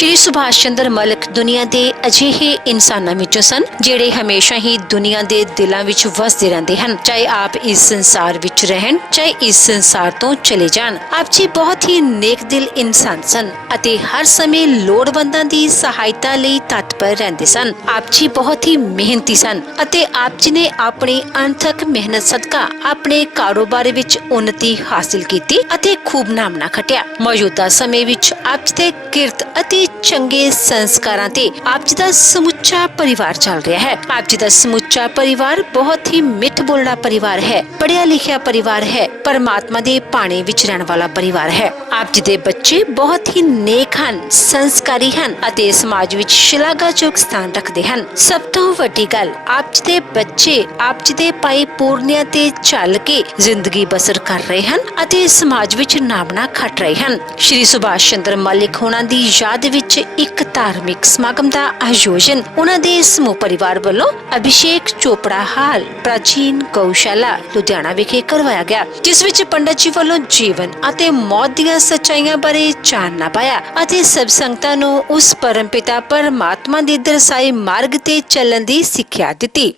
श्री सुभाष चंद्र मलिक दुनिया के अजिहे इंसानां विचों सन जिहड़े हमेशा ही दुनिया के दिलों विच वसदे रहंदे हन। चाहे आप इस संसार विच रहन चाहे इस संसार तो चले जान, आप जी बहुत ही नेक दिल इंसान सन अते हर समय लोड़वंदां दी सहायता लई तत्पर रहंदे सन। आप जी बहुत ही मेहनती सन अते आप जी ने अपनी अणथक मेहनत सदका अपने कारोबार विच उन्नति हासिल कीती अते खूब नामना खटिया। मौजूदा समय विच आप जी दे किरत अते चंगे संस्कारां ते आप जी दा समुच्चा परिवार चल रहा है। आप जी दा समुच्चा परिवार बहुत ही मिठ बोलना परिवार है, पढ़िया लिखिया परिवार है, परमात्मा दे पाने विच रहने वाला परिवार है। आप जी दे बच्चे बहुत ही नेक हन, संस्कारी हन अते समाज विच शलाघाजोग स्थान रखते हन। सब तो वड्डी गल आप जी दे बच्चे आप जी दे पाए पूर्णिया ते चल के जिंदगी बसर कर रहे हन अते समाज विच नामना खट रहे हन। श्री सुभाष चंद्र मलिक होना दी याद विच एक धार्मिक समागम का आयोजन उन्हां दे समूह परिवार वालों अभिषेक चोपड़ा हाल प्राचीन गौशाला लुधियाना विखे करवाया गया, जिस विच पंडित जी वालों जीवन अते मौत दियां सच्चाइयां बारे जानना पाया अते सब संगतां नूं उस परमपिता परमात्मा दे दर्शाए मार्ग ते चलण दी सिक्ख्या दित्ती।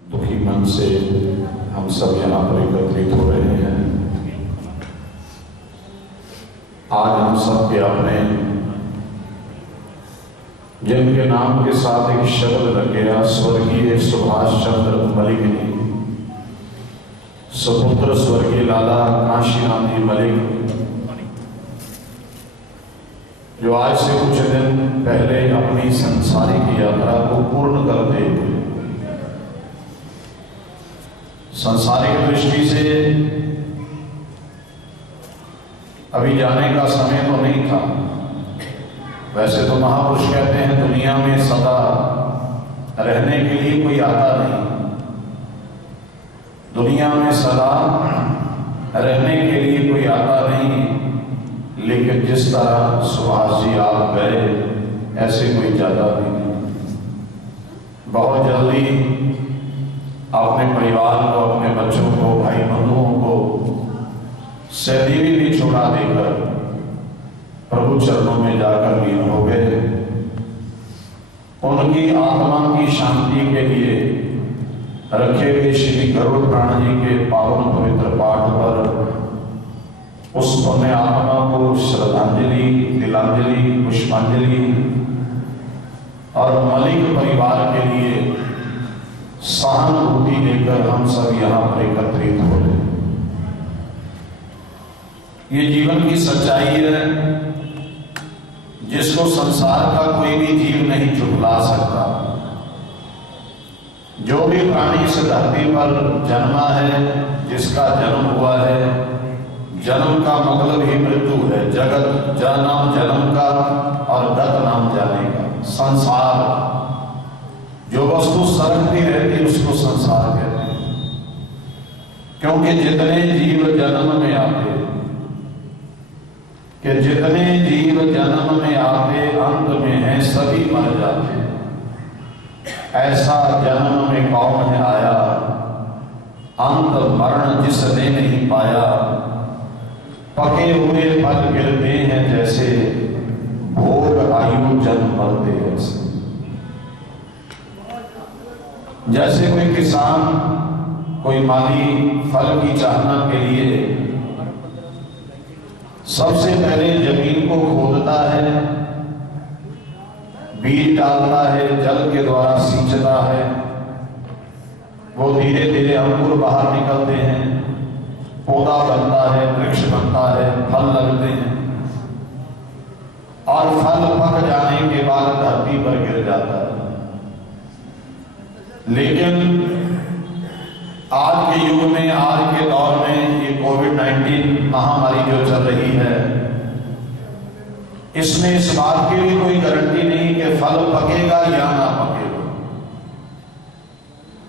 दुखी मन से हम सब यहाँ पर एकत्रित हो रहे हैं। आज हम सब के अपने जिनके नाम के साथ एक शब्द लग गया, स्वर्गीय सुभाष चंद्र मलिक जी, सुपुत्र स्वर्गीय लाला काशीनाथ जी मलिक, जो आज से कुछ दिन पहले अपनी संसारिक यात्रा को पूर्ण करते संसारिक दृष्टि से अभी जाने का समय तो नहीं था। वैसे तो महापुरुष कहते हैं दुनिया में सदा रहने के लिए कोई आता नहीं, दुनिया में सदा रहने के लिए कोई आता नहीं, लेकिन जिस तरह सुभाष जी आप गए ऐसे कोई जाता नहीं। बहुत जल्दी अपने परिवार को, अपने बच्चों को, भाई बंधुओं को सहदेवी भी छोड़ा देकर प्रभु चरणों में जाकर लीन हो गए। उनकी आत्मा की शांति के लिए रखे गए श्री गरुड़ पुराण जी के पावन पवित्र पाठ पर उस पुण्य आत्मा को श्रद्धांजलि, तिलांजलि, पुष्पांजलि और मलिक परिवार के लिए सहानुभूति लेकर हम सब यहाँ पर एकत्रित हो रहे। ये जीवन की सच्चाई है जिसको संसार का कोई भी जीव नहीं झुठला सकता। जो भी प्राणी इस धरती पर जन्मा है, जिसका जन्म हुआ है, जन्म का मतलब ही मृत्यु है। जगत जन्म जन्म का और गत नाम जाने का। संसार जो वस्तु सरकती रहती उसको संसार कहते हैं, क्योंकि जितने जीव जन्म में आते कि जितने जीव जन्म में आते अंत में हैं सभी मर जाते। ऐसा जन्म में कौन है आया, अंत मरण जिसने नहीं पाया। पके हुए फल गिरते हैं जैसे, भोग आयु जन्म मरते ऐसे। जैसे कोई किसान, कोई माली फल की चाहना के लिए सबसे पहले जमीन को खोदता है, बीज डालता है, जल के द्वारा सींचता है, वो धीरे धीरे अंकुर बाहर निकलते हैं, पौधा बनता है, वृक्ष बनता है, फल लगते हैं और फल पक जाने के बाद धरती पर गिर जाता है। लेकिन आज के युग में, आज के दौर में ये कोविड-19 महामारी जो चल रही है, इसमें इस बात की भी कोई गारंटी नहीं कि फल पकेगा या ना पकेगा।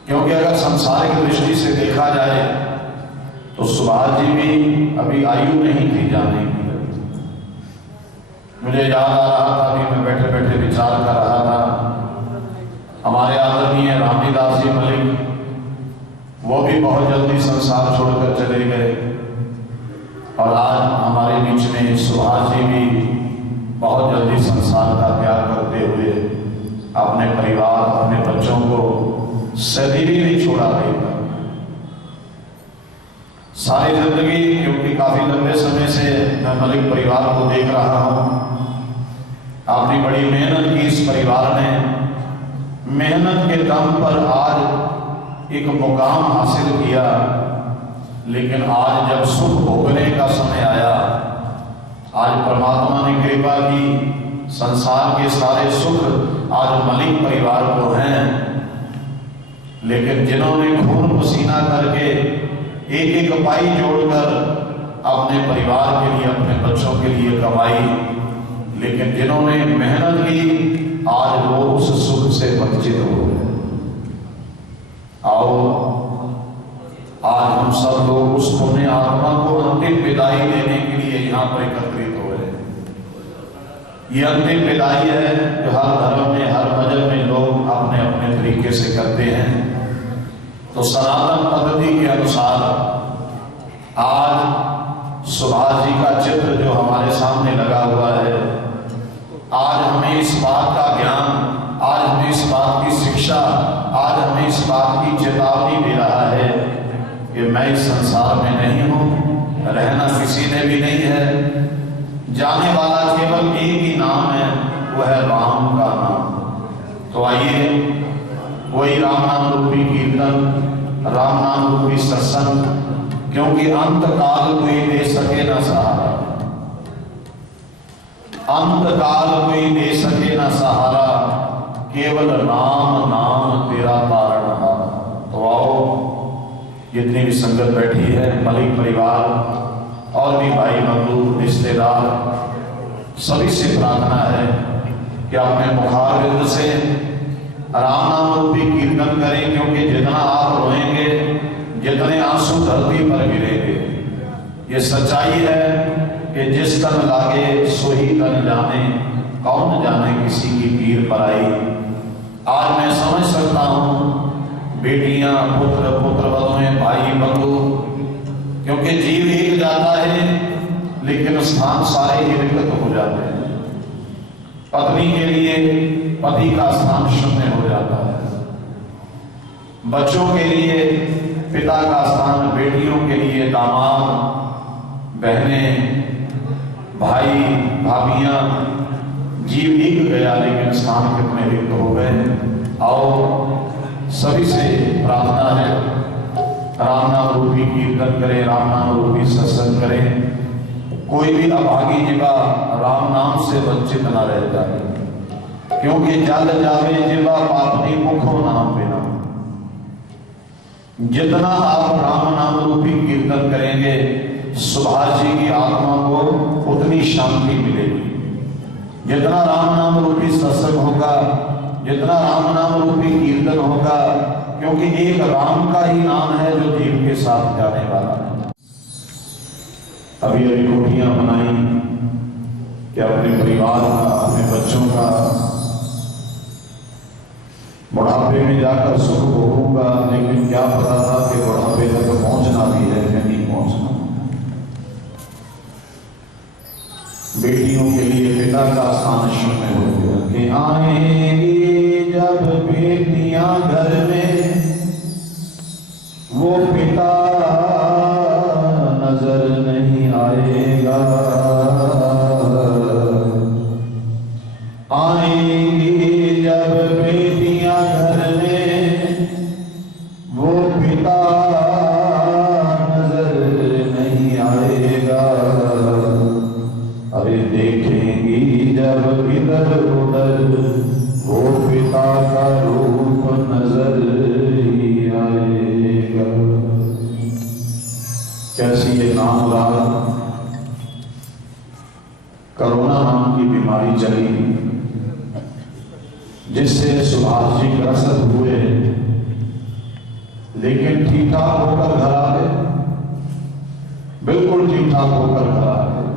क्योंकि अगर सांसारिक दृष्टि से देखा जाए तो सुभाष जी भी अभी आयु नहीं थी जाने की। मुझे याद आ रहा था, अभी मैं बैठे बैठे विचार कर रहा था, हमारे आदरणीय रामदास जी मलिक, वो भी बहुत जल्दी संसार छोड़कर चले गए और आज हमारे बीच में सुभाष जी भी बहुत जल्दी संसार का परिवार, अपने बच्चों को सदी भी नहीं छोड़ा देगा। सारी जिंदगी, क्योंकि काफी लंबे समय से मैं मलिक परिवार को देख रहा हूं, आपने बड़ी मेहनत की। इस परिवार ने मेहनत के दम पर आज एक मुकाम हासिल किया, लेकिन आज जब सुख भोगने का समय आया, आज परमात्मा ने कृपा की, संसार के सारे सुख आज मलिक परिवार को हैं, लेकिन जिन्होंने खून पसीना करके एक एक पाई जोड़कर अपने परिवार के लिए, अपने बच्चों के लिए कमाई, लेकिन जिन्होंने मेहनत की, आज वो उस सुख से वंचित हो गए। आओ आज हम सब लोग उस पुण्य आत्मा को अंतिम विदाई देने के लिए यहाँ पर एकत्रित हो रहे हैं। ये अंतिम विदाई है जो हर धर्म में, हर मजहब में लोग अपने अपने तरीके से करते हैं। तो सनातन पद्धति के अनुसार आज सुभाष जी का चित्र जो हमारे सामने लगा हुआ है, आज हमें इस बात का ज्ञान, आज हमें इस बात की शिक्षा, आज हमें इस बात की चेतावनी दे रहा है कि मैं इस संसार में नहीं हूं, रहना किसी ने भी नहीं है, जाने वाला केवल एक ही नाम है, वो है राम का नाम। तो आइए वही राम नाम रूपी कीर्तन, राम नाम रूपी सत्संग, क्योंकि अंत काल कोई दे सके ना सहारा, अंत काल कोई दे सके ना सहारा, केवल राम नाम तेरा तारणहारा। तो आओ जितनी भी संगत बैठी है, मलिक परिवार और भी भाई बंधु रिश्तेदार, सभी से प्रार्थना है कि अपने मुखारविंद से राम नाम रूपी कीर्तन करें, क्योंकि जितना आप रोएंगे, जितने आंसू धरती पर गिरेंगे, ये सच्चाई है कि जिस तन लागे सो ही तन जाने, कौन जाने किसी की पीर पर आई। आज मैं समझ सकता हूँ बेटियां, पुत्र, पुत्रवधुएं, भाई बंधु, क्योंकि जीव एक जाता है लेकिन स्थान सारे ही रिक्त हो जाते हैं। पत्नी के लिए पति का स्थान शून्य हो जाता है, बच्चों के लिए पिता का स्थान, बेटियों के लिए दामाद, बहनें, भाई, भाभियां, जीव एक गया लेकिन स्थान कितने रिक्त हो गए। आओ सभी से प्रार्थना है, राम नाम रूपी कीर्तन करें, राम नाम रूपी सत्संग करें। कोई भी अभागी जिबा राम नाम से वंचित न रह जाए, क्योंकि जल जावे जिबा पापनी मुखो नाम बिना। जितना आप राम नाम रूपी कीर्तन करेंगे, सुभाष जी की आत्मा को उतनी शांति मिलेगी। जितना राम नाम रूपी सत्संग होगा, जितना राम नाम रूपी कीर्तन होगा, क्योंकि एक राम का ही नाम है जो जीव के साथ जाने वाला है। अभी अभी कोठियां बनाई कि अपने परिवार का, अपने बच्चों का बुढ़ापे में जाकर सुख भोगूंगा, लेकिन क्या पता था कि बुढ़ापे तक पहुंचना भी है कि नहीं पहुंचना। बेटियों के लिए पिता का स्थान शून्य हो गया कि आएंगी जब बेटियां घर में, वो पिता नजर नहीं आएगा। आएंगी जब बेटियां घर में, वो पिता नजर नहीं आएगा। अरे देखेंगी जब इधर उधर, वो पिता का रूप नजर ही आएगा। कैसी ये नाम रात कोरोना नाम की बीमारी चली, जिससे सुभाष जी ग्रस्त हुए, लेकिन ठीक ठाक होकर घर आ गए, बिल्कुल ठीक ठाक होकर घर आ गए।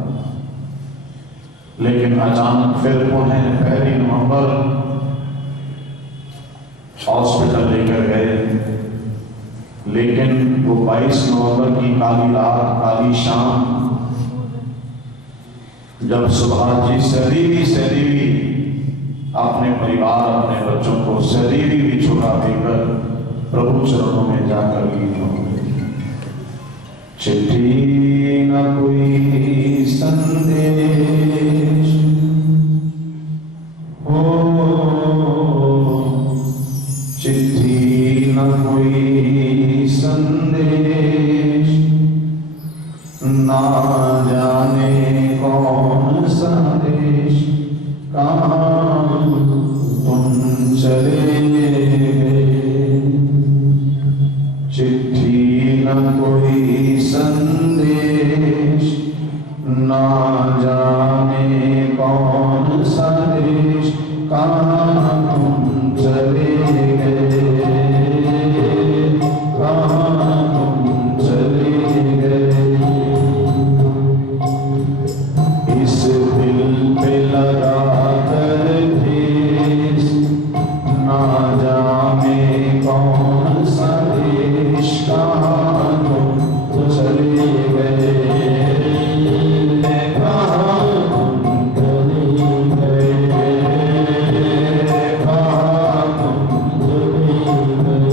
लेकिन अचानक फिर उन्हें 1 नवंबर हॉस्पिटल लेकर गए, लेकिन वो 22 नवंबर की काली रात, काली शाम, जब सुभाष जी सदी भी अपने परिवार, अपने बच्चों को सदैवी विछोड़ा देकर प्रभु चरणों में जाकर लीन हो गए। चिट्ठी न कोई संदेश हो, चिट्ठी न कोई संदेश, ना जाने कौन संदेश, कहाँ तुम चले गए। चिट्ठी न कोई संदेश, ना जाने कौन संदेश, कहाँ तुम चले गए, कहाँ तुम चले गए। इस दिल पे लगा कर ठेस, ना जाने कौन सा देश, कहाँ तुम चले गए, कहाँ तुम चले गए, कहाँ तुम चले गए।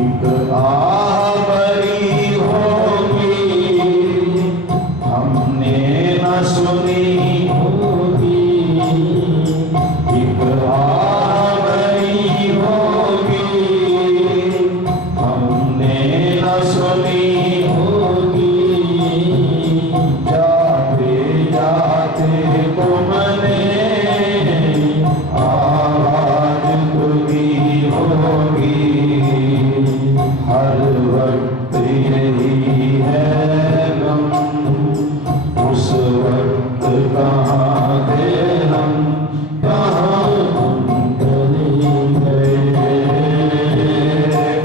एक आवरी होगी हमने न सुनी होगी, एक आवरी होगी हमने न सुनी होगी। जाते जाते तुमने आवाज खुली होगी, हर वक्त यही है गम, उस वक्त कहाँ थे हम, कहाँ तुम चले गए,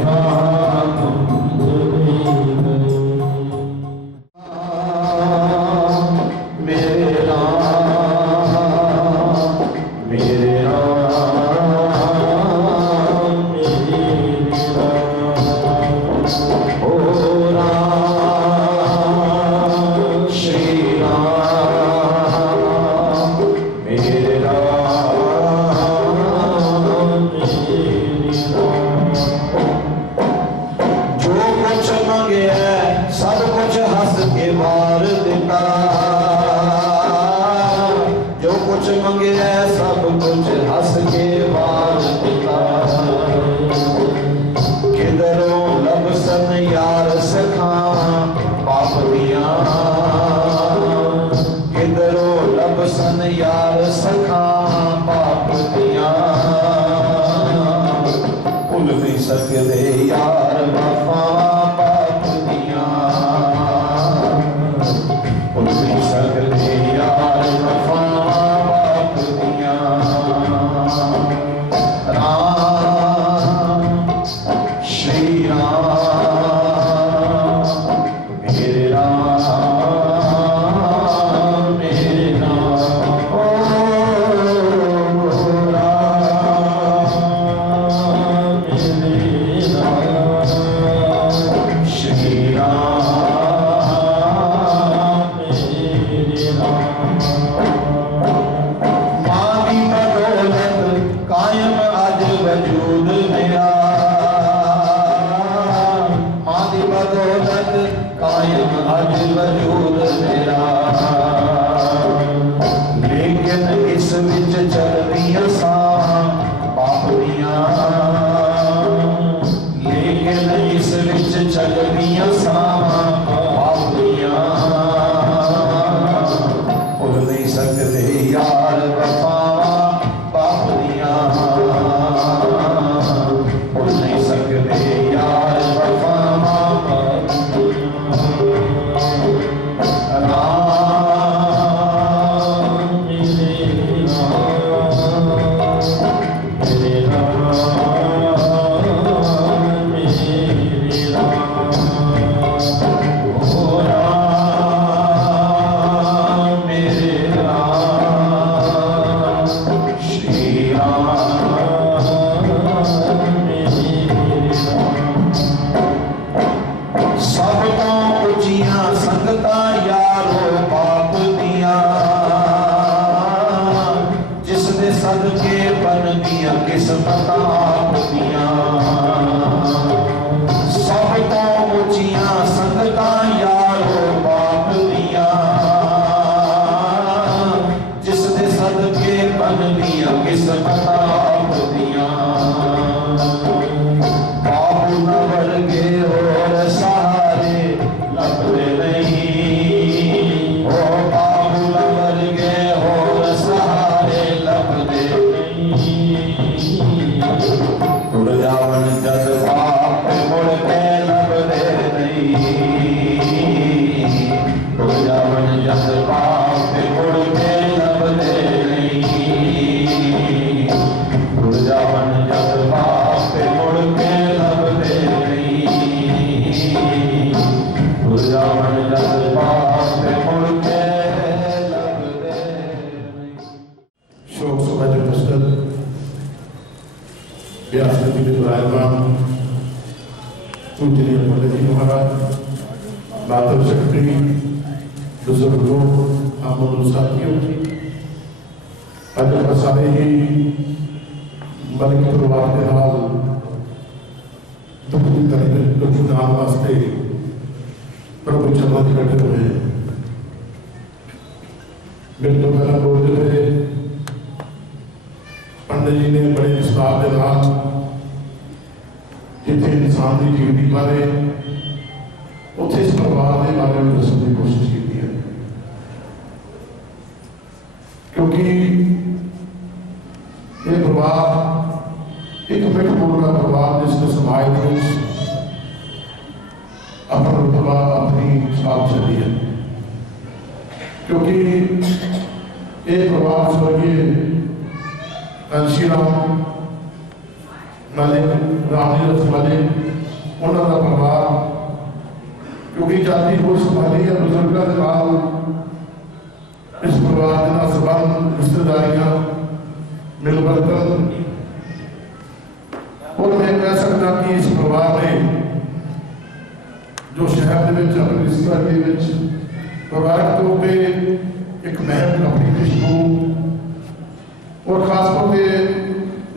कहाँ तुम चले गए। मेरे राम, मेरे राम, मेरे राम, ओ राम, श्री राम, मेरे राम, मेरे राम। जो कुछ मंगे सब कुछ हंस के मार देता, जो कुछ मंगे सब कुछ हंस के मार देता। किधरों लबसन यार सखा पाप दिया, किधरों लबसन यार सखा पाप दिया। भूल नहीं सकते यार वफा पाप दिया, भूल नहीं सकते यार वफा पाप दिया। राम श्री राम, मेरे राम, मेरे राम, ओ राम, मेरे राम, श्री राम, मेरे राम। मांगी बदौलत कायम आज वजूद मेरा, मांगी बदौलत कायम आज वजूद मेरा। लेकिन इस विच चलदियां सां पापड़ियां, लेकिन इस विच चलदियां सां पापड़ियां। भुल नहीं सकते यार वफा पापड़ियां, भुल नहीं सकते यार वफा किस्मत आपदियां सब तो ऊंचियां संगतां यारो बाप दियां जिस दे सदके बनदियां किस्मत आपदियां बाबू न वर्गे होर सहारे लभदे नहीं ओ बाबू न वर्गे होर सहारे लभदे तुर जावन जद बाप मुड़ के लभदे नहीं तुर जावन जद बाप मुड़ के लभदे नहीं तुर जावन जद बाप मुड़ के लभदे नहीं तुर जावन जद बाप मुड़ के लभदे नहीं। शोक सभा के पुस्तक व्यास नदी के विराजमान पूजनीय पंडित जी महाराज, मातृ शक्ति, बुजुर्गों, आमों साथियों, अज आप सारे ही मलिक परिवार के नाल दुख की नाम वास्ते प्रभु चरणों में बैठे हुए हैं। मेरे तो पहला बोलते हुए पंडित जी ने बड़े विस्तार के नाल जिथे इंसान की जिंदगी बारे उत्थे इस परिवार के बारे में दसने की कोशिश की है, क्योंकि ये परिवार एक मिठपुर का परिवार जिसने समाज में अपना रुतबा अपनी छाप चली है, क्योंकि ये परिवार स्वर्गीय श्री राम मलिक रामलीला मलिक उन्होंने परिवार क्योंकि जाति को संभाली है बुजुर्गों के नाल इस परिवार के नाल संबंध रिश्तेदारियां मिल बर्तन, और मैं कह सकता कि इस परिवार ने जो शहर के अपनी रिश्तेदारी के परिवारक तौर पर एक महल अपनी खुशबू और खासतौर पर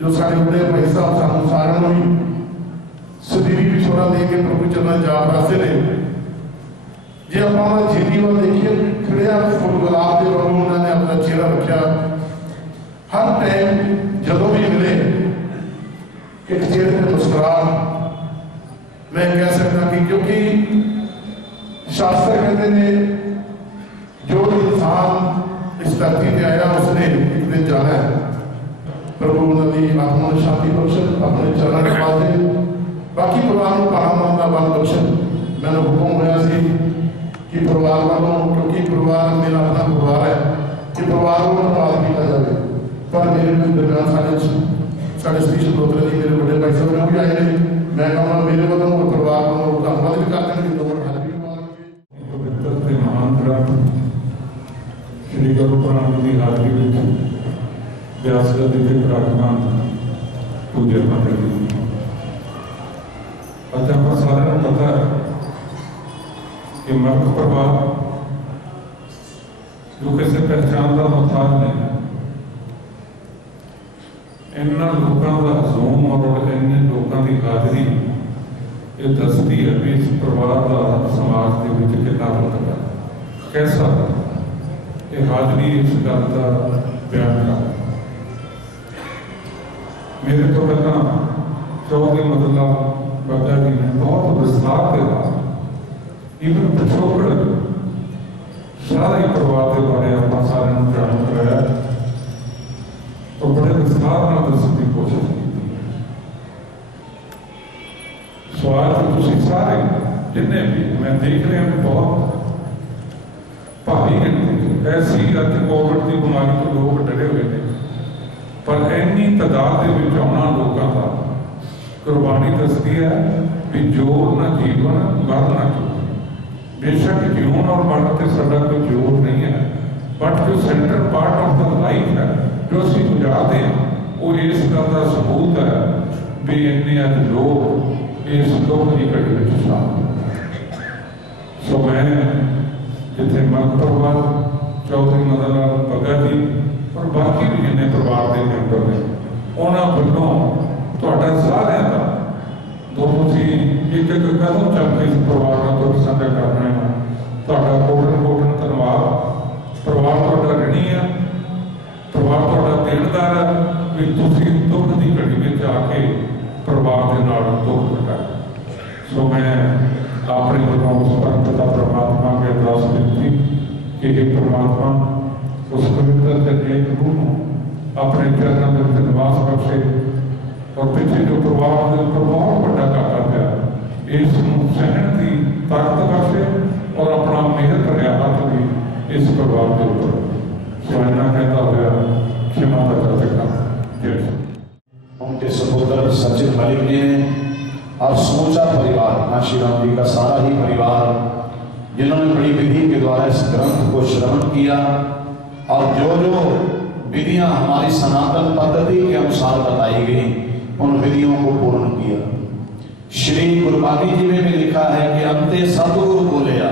जो साढ़े बड़े भाई साहब सानू सारे ही सदीवी पिछोड़ा दे के प्रभु चरण जा पासे ने जे अपना जिंदगी में देखिए खड़िया फुल गुलाब के वांगू उन्होंने अपना चेहरा रखा, हर टाइम जदों भी मिले एक चेहरे पर मुस्कुराहट। मैं कह सकता कि क्योंकि शास्त्र कहते हैं जो इंसान इस धरती पे आया उसने एक दिन जाना है। प्रभु उन्होंने आत्मा शांति बख्शन अपने चरण पाते बाकी परिवार को आराम का बल बख्शन। मैंने हुक्म होया सी कि परिवार वालों, क्योंकि परिवार मेरा अपना परिवार है, कि परिवार को धन्यवाद किया जाए, पर मेरे दरम्यान साढ़े सतीश मल्होत्रा जी मेरे बड़े भाई साहब भी आए हैं। मैं कहूँगा मेरे वालों और परिवार वालों धन्यवाद भी करते हैं। पवित्र महान ग्रंथ श्री गुरु पुराण की हाजरी में व्यास गद्दी के विराजमान पूज्य पंडित जी, अच्छा आप सारे पता है कि मर्द परिवार जो किसी पहचान का मुहताज नहीं, इन्होंने लोगों का हजूम और इन्ने लोगों की हाजरी ये दसती है भी इस परिवार का समाज के विच कितना रतबा कैसा ये हाजरी इस गल का बयान कर। मेरे तो पहला चौधरी मतलब बाबा जी ने बहुत विस्तार के बाद इवन पिछोकड़ सारे परिवार के बारे अपना सारे जान कराया, तो बड़े विस्तार में दसने की कोशिश की। सवाल तो सारे जिन्हें भी मैं देख रहे हैं बहुत भारी गिनती ऐसी अज कोविड की बीमारी तो लोग डरे हुए हैं, पर इन्नी तादाद के आना लोगों का कुर्बानी दसती है भी जोर न जीवन मर न जोर। बेशक जीवन और मरण से साडा कोई जोर नहीं है, बट जो centre part of the life है जो असीं गुजारते हैं वो इस गल का सबूत है भी इन्ने अज लोग इस दुख की घड़ी में शामिल। सो मैं जिथे मत परिवार चौधरी मदन लाल भगत जी और बाकी भी जिन्हें परिवार के मैंबर ने उन्होंने वालों कदम चल के इस परिवार ਨਾਲ ਦੁੱਖ ਸਾਂਝਾ ਕਰ ਰਹੇ ਹਾਂ। ਤੁਹਾਡਾ ਕੋਟਨ ਧੰਨਵਾਦ। ਪਰਿਵਾਰ ਤੁਹਾਡਾ ਰਣੀ ਆ, ਪਰਿਵਾਰ ਤੁਹਾਡਾ ਦੇਣਦਾਰ ਹੈ ਵੀ ਤੁਸੀਂ ਦੁੱਖ ਦੀ ਘੜੀ ਵਿੱਚ ਆ ਕੇ ਪਰਿਵਾਰ ਦੇ ਨਾਲ ਦੁੱਖ ਵੰਡਾਇਆ। ਸੋ ਮੈਂ ਆਪਣੇ ਵੱਲੋਂ ਉਸ ਪਰਮਪਿਤਾ ਪ੍ਰਮਾਤਮਾ ਅੱਗੇ ਅਰਦਾਸ ਬੇਨਤੀ ਕਿ हे परमात्मा उस पवित्र ते नेक रूह ਨੂੰ ਆਪਣੇ ਚਰਨਾਂ ਦੇ ਵਿੱਚ ਨਿਵਾਸ ਬਖਸ਼ੇ और पिछले जो परिवार के ऊपर बहुत बड़ा घाटा पिया इस सहन की ताकत बख्शे और अपना मेहर भरिया हाथ भी इस परिवार के ऊपर सुनना कहता हुआ क्षमा का करता जय। उनके सहोदर सचिन मलिक जी ने और समूचा परिवार मां श्री राम जी का सारा ही परिवार जिन्होंने बड़ी विधि के द्वारा इस ग्रंथ को श्रवण किया और जो जो विधियां हमारी सनातन पद्धति के अनुसार बताई गई उन विधियों को पूर्ण किया। श्री गुरबानी जी में भी लिखा है कि अंते सतगुरु बोलिया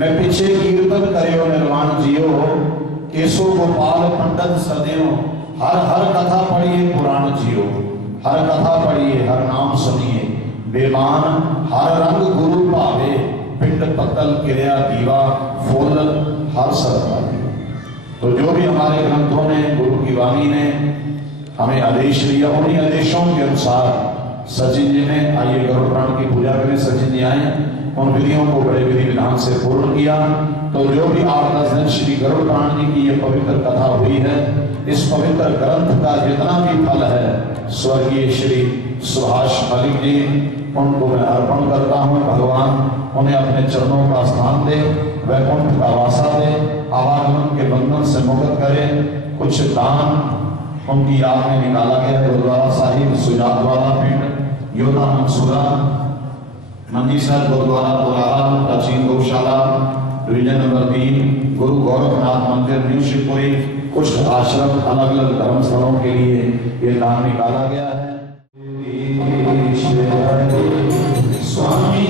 मैं पीछे कीर्तन करियो निर्वाण जियो केशो गोपाल पंडित सदैव हर हर कथा पढ़िए पुराण जियो हर कथा पढ़िए हर नाम सुनिए बेमान हर रंग गुरु भावे पिंड पत्तल क्रिया दीवा फूल हर सरकार। तो जो भी हमारे ग्रंथों ने गुरु की वाणी ने हमें आदेश दिया उन्हीं आदेशों के अनुसार सचिन जी ने आइए गरुड़ पुराण की पूजा करें। सचिन जी आए उन विधियों को बड़े विधि विधान से पूर्ण किया। तो जो भी 8-10 दिन श्री गरुड़ पुराण जी की ये पवित्र कथा हुई है इस पवित्र ग्रंथ का जितना भी फल है स्वर्गीय श्री सुभाष मलिक जी उनको मैं अर्पण करता हूँ। भगवान उन्हें अपने चरणों का स्थान दे वैकुंठ का वासा दे आवागमन के बंधन से मुक्त करे। कुछ दान उनकी याद में निकाला गया गुरुद्वारा साहिब सुजातवाला पिंड योधा मंसूरा मंजीसर गुरुद्वारा पुरारा प्राचीन गौशाला डिवीजन नंबर 3 गुरु गोरखनाथ मंदिर न्यू शिवपुरी कुछ आश्रम अलग अलग धर्म स्थलों के लिए ये दान निकाला गया है। स्वामी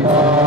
Bye.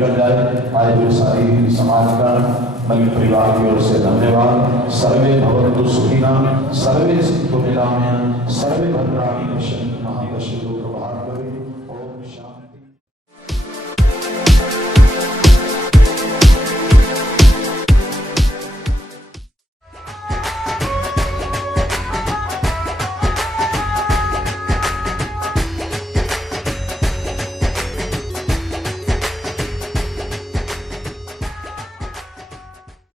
निकल जाए। आज भी सारी समाज का मलिक परिवार की ओर से धन्यवाद। सर्वे भवन्तु सुखिनः, सर्वे सन्तु निरामया, सर्वे भद्राणि पश्यन्तु।